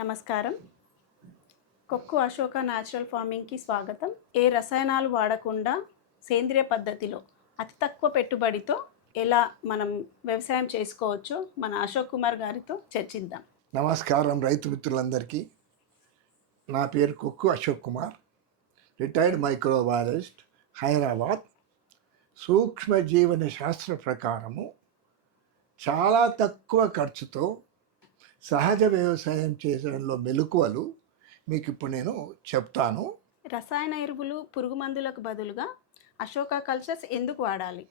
నమస్కారం. కొక్కు అశోక న్యాచురల్ ఫార్మింగ్కి స్వాగతం. ఏ రసాయనాలు వాడకుండా సేంద్రియ పద్ధతిలో అతి తక్కువ పెట్టుబడితో ఎలా మనం వ్యవసాయం చేసుకోవచ్చో మన అశోక్ కుమార్ గారితో చర్చిద్దాం. నమస్కారం రైతు మిత్రులందరికీ. నా పేరు Kokku Ashok Kumar. Retired microbiologist Hyderabad. సూక్ష్మజీవన శాస్త్ర ప్రకారము చాలా తక్కువ ఖర్చుతో సహజ వ్యవసాయం చేయడంలో మెలకువలు మీకు ఇప్పుడు నేను చెప్తాను. రసాయన ఎరువులు పురుగు మందులకు బదులుగా అశోక కల్చర్స్ ఎందుకు వాడాలి?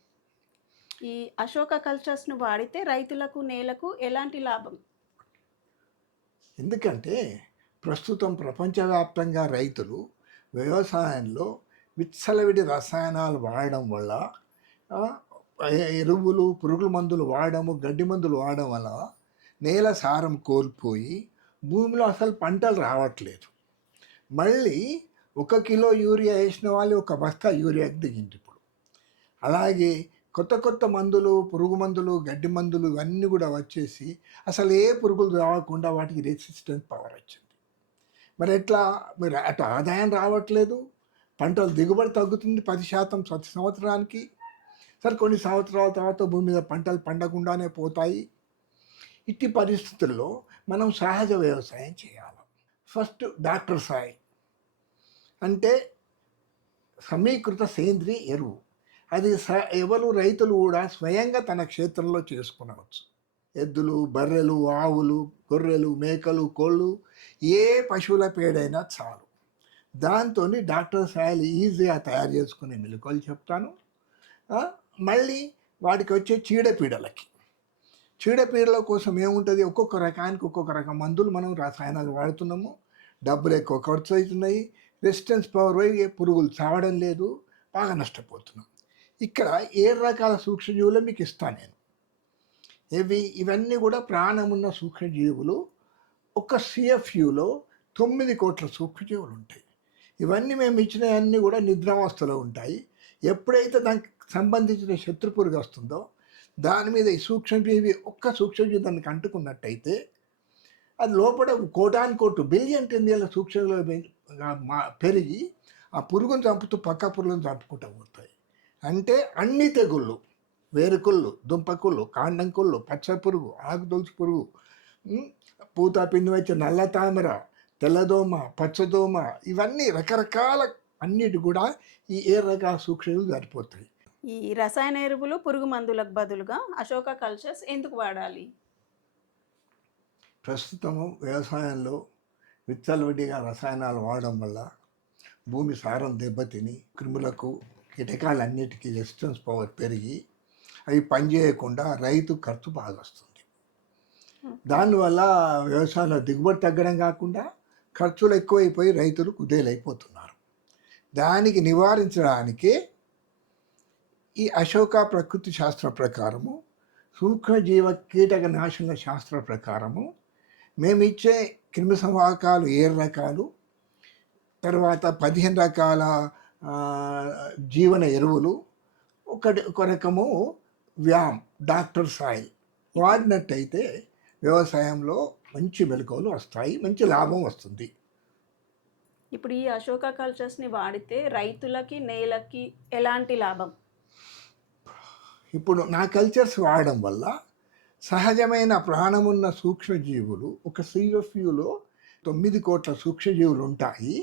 ఈ అశోక కల్చర్స్ను వాడితే రైతులకు నేలకు ఎలాంటి లాభం? ఎందుకంటే ప్రస్తుతం ప్రపంచవ్యాప్తంగా రైతులు వ్యవసాయంలో విచ్చలవిడి రసాయనాలు వాడడం వల్ల ఎరువులు పురుగుల మందులు వాడడము గడ్డి మందులు వాడడం వల్ల నేల సారం కోల్పోయి భూమిలో అసలు పంటలు రావట్లేదు. మళ్ళీ ఒక కిలో యూరియా వేసిన వాళ్ళు ఒక బస్తా యూరియాకి దిగింది ఇప్పుడు. అలాగే కొత్త కొత్త మందులు పురుగు మందులు గడ్డి మందులు ఇవన్నీ కూడా వచ్చేసి అసలు ఏ పురుగులు రాకుండా వాటికి రెసిస్టెన్స్ పవర్ వచ్చింది. మరి ఎట్లా? మీరు అటు ఆదాయం రావట్లేదు. పంటలు దిగుబడి తగ్గుతుంది పది శాతం ప్రతి సంవత్సరానికి. సరే కొన్ని సంవత్సరాల తర్వాత భూమి మీద పంటలు పండకుండానే పోతాయి. ఇట్టి పరిస్థితుల్లో మనం సహజ వ్యవసాయం చేయాలి. ఫస్ట్ డాక్టర్ సాయి. అంటే సమీకృత సేంద్రియ ఎరువు. అది స ఎవరు రైతులు కూడా స్వయంగా తన క్షేత్రంలో చేసుకునవచ్చు. ఎద్దులు బర్రెలు ఆవులు గొర్రెలు మేకలు కోళ్ళు ఏ పశువుల పేడైనా చాలు. దాంతో డాక్టర్ సాయిల్ ఈజీగా తయారు చేసుకునే మెలకువలు చెప్తాను. మళ్ళీ వాటికి వచ్చే చీడపీడలకి. చీడపీడల కోసం ఏముంటుంది? ఒక్కొక్క రకానికి ఒక్కొక్క రకం. మందులు మనం రసాయనాలు వాడుతున్నాము. డబ్బులు ఎక్కువ ఖర్చు అవుతున్నాయి రెసిస్టెన్స్ పవర్ పోయి పురుగులు చావడం లేదు. బాగా నష్టపోతున్నాం. ఇక్కడ ఏ రకాల సూక్ష్మజీవులు మీకు ఇస్తాను నేను. ఇవి ఇవన్నీ కూడా ప్రాణమున్న సూక్ష్మజీవులు. ఒక సిఎఫ్యులో తొమ్మిది కోట్ల సూక్ష్మజీవులు ఉంటాయి. ఇవన్నీ మేము ఇచ్చినవన్నీ కూడా నిద్రావస్థలో ఉంటాయి. ఎప్పుడైతే దానికి సంబంధించిన శత్రు పురుగు వస్తుందో దాని మీద ఈ సూక్ష్మజీవి ఒక్క సూక్ష్మజీవి దానికి అంటుకున్నట్టయితే అది లోపల కోటాను కోటు బిలియన్ టెన్నియల సూక్ష్మలో పెరిగి ఆ పురుగును చంపుతూ పక్క పురుగులను చంపుకుంటూ పోతాయి. అంటే అన్ని తెగుళ్ళు వేరుకుళ్ళు దుంపకుళ్ళు కాండం కుళ్ళు పచ్చ పురుగు ఆకు తులసి పురుగు ఉమ్, పూత పిండి వచ్చే నల్ల తామర తెల్లదోమ పచ్చదోమ ఇవన్నీ రకరకాల అన్నిటి కూడా ఈ ఏ రకాల సూక్ష్మలు సరిపోతాయి ఈ రసాయన ఎరువులు పురుగు మందులకు బదులుగా అశోక కల్చర్స్ ఎందుకు వాడాలి? ప్రస్తుతము వ్యవసాయంలో విచ్చలవిడిగా రసాయనాలు వాడడం వల్ల భూమి సారం దెబ్బతిని క్రిములకు కీటకాలన్నిటికీ రెసిస్టెన్స్ పవర్ పెరిగి అవి పనిచేయకుండా రైతు ఖర్చు బాగా వస్తుంది. దానివల్ల వ్యవసాయంలో దిగుబడి తగ్గడం కాకుండా ఖర్చులు ఎక్కువైపోయి రైతులు కుదేలైపోతున్నారు. దానికి నివారించడానికి ఈ అశోక ప్రకృతి శాస్త్ర ప్రకారము సూక్ష్మజీవ కీటక నాశన శాస్త్ర ప్రకారము మేమిచ్చే క్రిమి సంవాకాలు ఏడు రకాలు తర్వాత పదిహేను రకాల జీవన ఎరువులు ఒకటి ఒక రకము వ్యామ్ డాక్టర్ సాయిల్. వాడినట్టయితే వ్యవసాయంలో మంచి మెలకువలు వస్తాయి మంచి లాభం వస్తుంది. ఇప్పుడు ఈ అశోక కల్చర్స్ని వాడితే రైతులకి నేలకి ఎలాంటి లాభం? ఇప్పుడు నా కల్చర్స్ వాడడం వల్ల సహజమైన ప్రాణమున్న సూక్ష్మజీవులు ఒక సీఎఫ్యూలో తొమ్మిది కోట్ల సూక్ష్మజీవులు ఉంటాయి.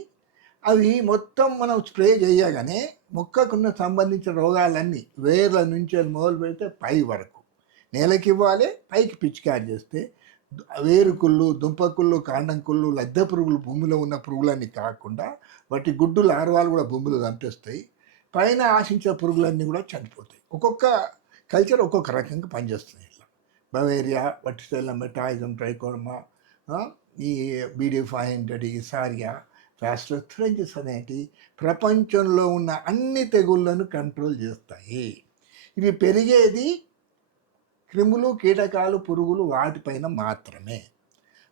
అవి మొత్తం మనం స్ప్రే చేయగానే మొక్కకున్న సంబంధించిన రోగాలన్నీ వేర్ల నుంచి మొదలు పెడితే పై వరకు. నేలకి ఇవ్వాలి పైకి పిచికారి చేస్తే వేరుకుళ్ళు దుంపకుళ్ళు కాండంకుళ్ళు లద్దె పురుగులు భూమిలో ఉన్న పురుగులన్నీ కాకుండా వాటి గుడ్డు లార్వాలు కూడా భూమిలో చంపేస్తాయి పైన ఆశించే పురుగులన్నీ కూడా చనిపోతాయి. ఒక్కొక్క కల్చర్ ఒక్కొక్క రకంగా పనిచేస్తుంది ఇట్లా బవేరియా వట్టిసెల్ల మెటాయిజం ట్రైకోర్మా ఈ బీడీ ఫైవ్ హండ్రెడ్ ఇసారియా ఫ్యాస్ట్రెంజెస్ అనేటి ప్రపంచంలో ఉన్న అన్ని తెగుళ్ళను కంట్రోల్ చేస్తాయి. ఇవి పెరిగేది క్రిములు కీటకాలు పురుగులు వాటిపైన మాత్రమే.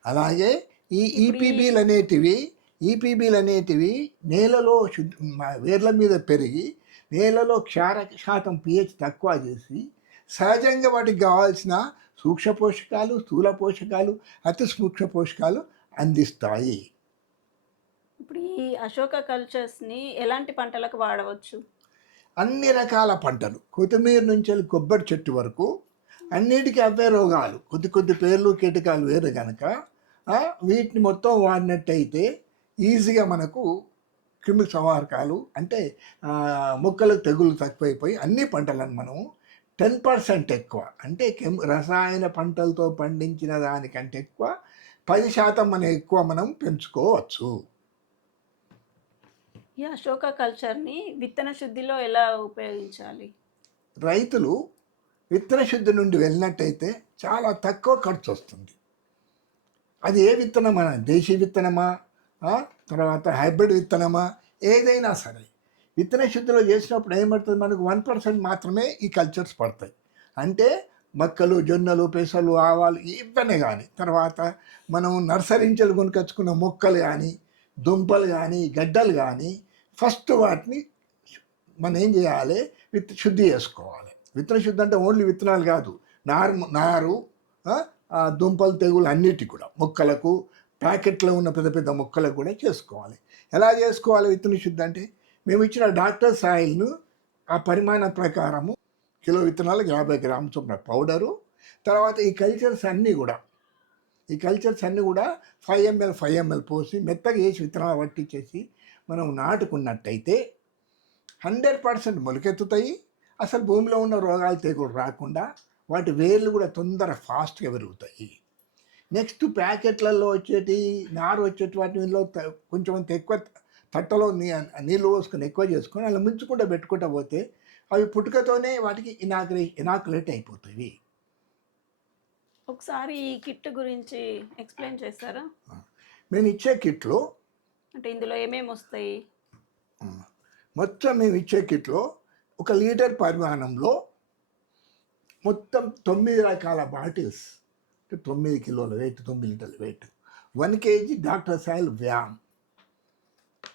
అలాగే ఈ ఈపీబీలు అనేటివి ఈపీబీలు అనేటివి నేలలో వేర్ల మీద పెరిగి నేలలో క్షార శాతం పిహెచ్ తక్కువ చేసి సహజంగా వాటికి కావాల్సిన సూక్ష్మ పోషకాలు స్థూల పోషకాలు అతి సూక్ష్మ పోషకాలు అందిస్తాయి. ఇప్పుడు ఈ అశోక కల్చర్స్ని ఎలాంటి పంటలకు వాడవచ్చు? అన్ని రకాల పంటలు కొత్తిమీర నుంచి కొబ్బరి చెట్టు వరకు అన్నిటికీ అవే రోగాలు. కొద్ది కొద్ది పేర్లు కీటకాలు వేరు కనుక వీటిని మొత్తం వాడినట్టయితే ఈజీగా మనకు క్రిమి సంహారకాలు అంటే మొక్కలకు తెగులు తక్కువైపోయి అన్ని పంటలను మనం టెన్ పర్సెంట్ ఎక్కువ. అంటే కెమ్ రసాయన పంటలతో పండించిన దానికంటే ఎక్కువ పది శాతం మనం ఎక్కువ మనం పెంచుకోవచ్చు. ఈ అశోక కల్చర్ని విత్తన శుద్ధిలో ఎలా ఉపయోగించాలి? రైతులు విత్తన శుద్ధి నుండి వెళ్ళినట్టయితే చాలా తక్కువ ఖర్చు వస్తుంది అది ఏ విత్తనమా? దేశీ విత్తనమా? తర్వాత హైబ్రిడ్ విత్తనమా? ఏదైనా సరే. విత్తన శుద్ధిలో చేసినప్పుడు ఏమవుతుంది మనకు వన్ పర్సెంట్ మాత్రమే ఈ కల్చర్స్ పడతాయి. అంటే మక్కలు జొన్నలు పెసలు ఆవాలు ఇవన్నీ కానీ తర్వాత మనం నర్సరించలు కొనుకొచ్చుకున్న మొక్కలు కానీ దుంపలు కానీ గడ్డలు కానీ ఫస్ట్ వాటిని మనం ఏం చేయాలి? విత్ శుద్ధి చేసుకోవాలి. విత్తన శుద్ధి అంటే ఓన్లీ విత్తనాలు కాదు. నారు నారు ఆ, దుంపలు తెగులు అన్నిటి కూడా. మొక్కలకు ప్యాకెట్లో ఉన్న పెద్ద పెద్ద మొక్కలకు కూడా చేసుకోవాలి. ఎలా చేసుకోవాలి విత్తన శుద్ధి అంటే మేము ఇచ్చిన డాక్టర్ సాయిల్ను ఆ పరిమాణం ప్రకారము కిలో విత్తనాలకు యాభై గ్రామ్స్ ఉన్న పౌడరు తర్వాత ఈ కల్చర్స్ అన్నీ కూడా ఈ కల్చర్స్ అన్నీ కూడా ఫైవ్ ఎంఎల్ ఫైవ్ ఎంఎల్ పోసి మెత్తగా వేసి విత్తనాలు పట్టించేసి మనం నాటుకున్నట్టయితే హండ్రెడ్ పర్సెంట్ మొలకెత్తుతాయి. అసలు భూమిలో ఉన్న రోగాలు తెగులు రాకుండా వాటి వేర్లు కూడా తొందర ఫాస్ట్గా పెరుగుతాయి. నెక్స్ట్ ప్యాకెట్లలో వచ్చేటి నారు వచ్చేటి వాటిలో త- కొంచెం ఎక్కువ తట్టలో నీ నీళ్ళు పోసుకొని ఎక్కువ చేసుకొని అలా ముంచుకుంటూ పెట్టుకుంటూ పోతే అవి పుట్టుకతోనే వాటికి ఇనాగ్రే ఇనాకులేట్ అయిపోతాయి. ఒకసారి ఈ కిట్ గురించి ఎక్స్ప్లెయిన్ చేస్తారా మేము ఇచ్చే కిట్లో అంటే ఇందులో ఏమేమి వస్తాయి? మొత్తం మేము ఇచ్చే కిట్లో ఒక లీటర్ పరిమాణంలో మొత్తం తొమ్మిది రకాల బాటిల్స్ తొమ్మిది కిలోల వెయిట్ తొమ్మిది లీటర్ల weight one KG doctor soil VAM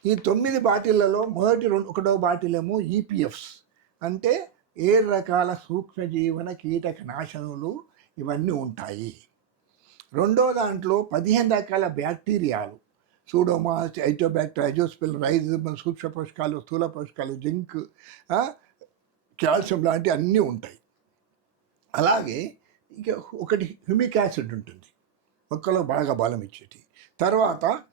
ఈ తొమ్మిది బాటిళ్ళలో మొదటి రెండు ఒకటో బాటిల్ ఏమో ఈపీఎఫ్స్ అంటే ఏడు రకాల సూక్ష్మజీవన కీటక నాశనులు ఇవన్నీ ఉంటాయి. రెండో దాంట్లో పదిహేను రకాల బ్యాక్టీరియాలు. సూడోమాస్ ఐటోబ్యాక్టర్ ఐజోస్పిల్ రైజోబల్ సూక్ష్మ పోషకాలు స్థూల పోషకాలు జింక్ కాల్షియం లాంటివి అన్నీ ఉంటాయి. అలాగే ఇక ఒకటి హ్యూమిక్ యాసిడ్ ఉంటుంది. మొక్కలో బాగా బలం ఇచ్చేటి. తర్వాత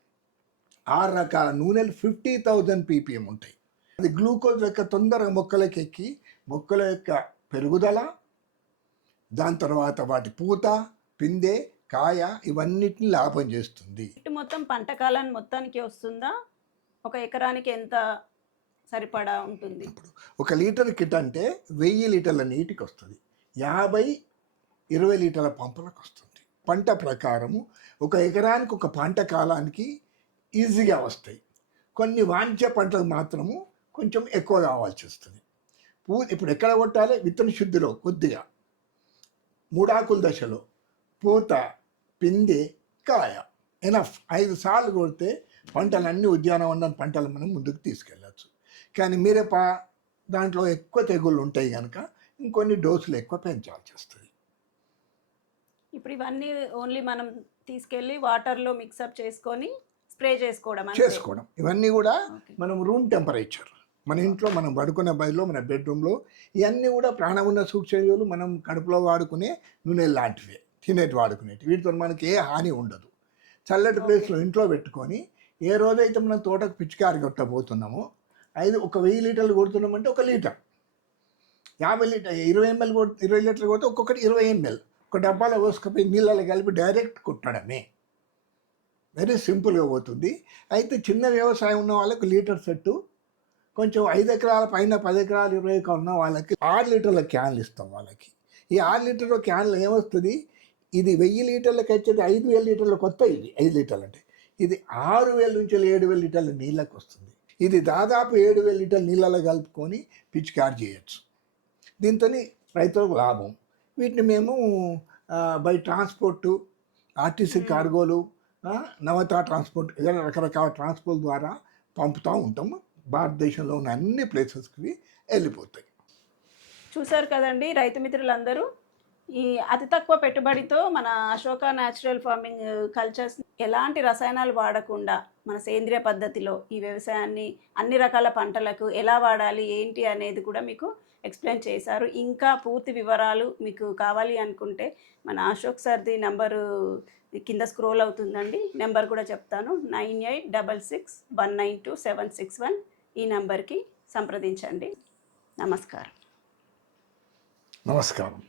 ఆరు రకాల నూనెలు ఫిఫ్టీ థౌజండ్ పీపీఎం ఉంటాయి. అది గ్లూకోజ్ యొక్క తొందరగా మొక్కలకి ఎక్కి మొక్కల యొక్క పెరుగుదల దాని తర్వాత వాటి పూత పిందె కాయ ఇవన్నిటిని లాభం చేస్తుంది. కిట్ మొత్తం పంట కాలాన్ని మొత్తానికి వస్తుందా? ఒక ఎకరానికి ఎంత సరిపడా ఉంటుంది? ఇప్పుడు ఒక లీటర్ కిట్ అంటే వెయ్యి లీటర్ల నీటికి వస్తుంది. యాభై ఇరవై లీటర్ల పంపులకు వస్తుంది. పంట ప్రకారము ఒక ఎకరానికి ఒక పంట కాలానికి ఈజీగా వస్తాయి. కొన్ని వాణిజ్య పంటలు మాత్రము కొంచెం ఎక్కువ కావాల్సి వస్తుంది. పూ ఇప్పుడు ఎక్కడ కొట్టాలి? విత్తన శుద్ధిలో కొద్దిగా. మూడాకుల దశలో పూత పిండి కాయ. ఎనఫ్. ఐదు సార్లు కొడితే పంటలన్నీ ఉద్యానవనం పంటలు మనం ముందుకు తీసుకెళ్ళచ్చు. కానీ మిరప దాంట్లో ఎక్కువ తెగుళ్ళు ఉంటాయి కనుక ఇంకొన్ని డోసులు ఎక్కువ పెంచాల్సి వస్తుంది. ఇప్పుడు ఇవన్నీ ఓన్లీ మనం తీసుకెళ్ళి వాటర్లో మిక్సప్ చేసుకొని స్ప్రే చేసుకోవడం. చేసుకోవడం. ఇవన్నీ కూడా. మనం రూమ్ టెంపరేచర్. మన ఇంట్లో మనం పడుకునే బదిలో మన బెడ్రూమ్లో ఇవన్నీ కూడా ప్రాణం ఉన్న సూక్ష్మజీవులు మనం కడుపులో వాడుకునే నూనె లాంటివే తినేటి వాడుకునేటి. వీటితో మనకి ఏ హాని ఉండదు. చల్లటి ప్లేస్లో ఇంట్లో పెట్టుకొని ఏ రోజైతే మనం తోటకు పిచికారి కొట్టబోతున్నామో ఐదు ఒక వెయ్యి లీటర్లు కొడుతున్నామంటే ఒక లీటర్. యాభై లీటర్ ఇరవై ఎంఎల్ కొడు ఇరవై లీటర్లు కొడితే ఒక్కొక్కటి ఇరవై ఎంఎల్. ఒక డబ్బాలో పోసుకుపోయి నీళ్ళలో కలిపి డైరెక్ట్ కొట్టడమే. వెరీ సింపుల్గా పోతుంది. అయితే చిన్న వ్యవసాయం ఉన్న వాళ్ళకి లీటర్ సెట్టు కొంచెం ఐదు ఎకరాల పైన పది ఎకరాలు ఇరవై ఎకరాలు ఉన్న వాళ్ళకి ఆరు లీటర్ల క్యాన్లు ఇస్తాం వాళ్ళకి. ఈ ఆరు లీటర్ల క్యాన్లు ఏమొస్తుంది? ఇది వెయ్యి లీటర్లకు వచ్చేది ఐదు వేల లీటర్ల కొత్త ఇది ఐదు లీటర్లు అంటే. ఇది ఆరు వేల నుంచి ఏడు వేల లీటర్ల నీళ్ళకి వస్తుంది. ఇది దాదాపు ఏడు వేల లీటర్ల నీళ్ళలో కలుపుకొని పిచికారి చేయొచ్చు. దీంతో రైతులకు లాభం. వీటిని మేము బై ట్రాన్స్పోర్టు ఆర్టీసీ కార్గోలు నవత ట్రాన్స్పోర్ట్ ఇలా రకరకాల ట్రాన్స్పోర్ట్ ద్వారా పంపుతూ ఉంటాము భారతదేశంలో ఉన్న అన్ని ప్లేసెస్కి వెళ్ళిపోతాయి. చూసారు కదండి రైతు మిత్రులందరూ? ఈ అతి తక్కువ పెట్టుబడితో మన అశోక న్యాచురల్ ఫార్మింగ్ కల్చర్స్ ఎలాంటి రసాయనాలు వాడకుండా మన సేంద్రియ పద్ధతిలో ఈ వ్యవసాయాన్ని అన్ని రకాల పంటలకు ఎలా వాడాలి ఏంటి అనేది కూడా మీకు ఎక్స్ప్లెయిన్ చేశారు. ఇంకా పూర్తి వివరాలు మీకు కావాలి అనుకుంటే మన అశోక్ సార్ది నెంబరు కింద స్క్రోల్ అవుతుందండి. నెంబర్ కూడా చెప్తాను. Nine eight double six one nine two seven six one ఈ నెంబర్కి సంప్రదించండి. నమస్కారం. నమస్కారం.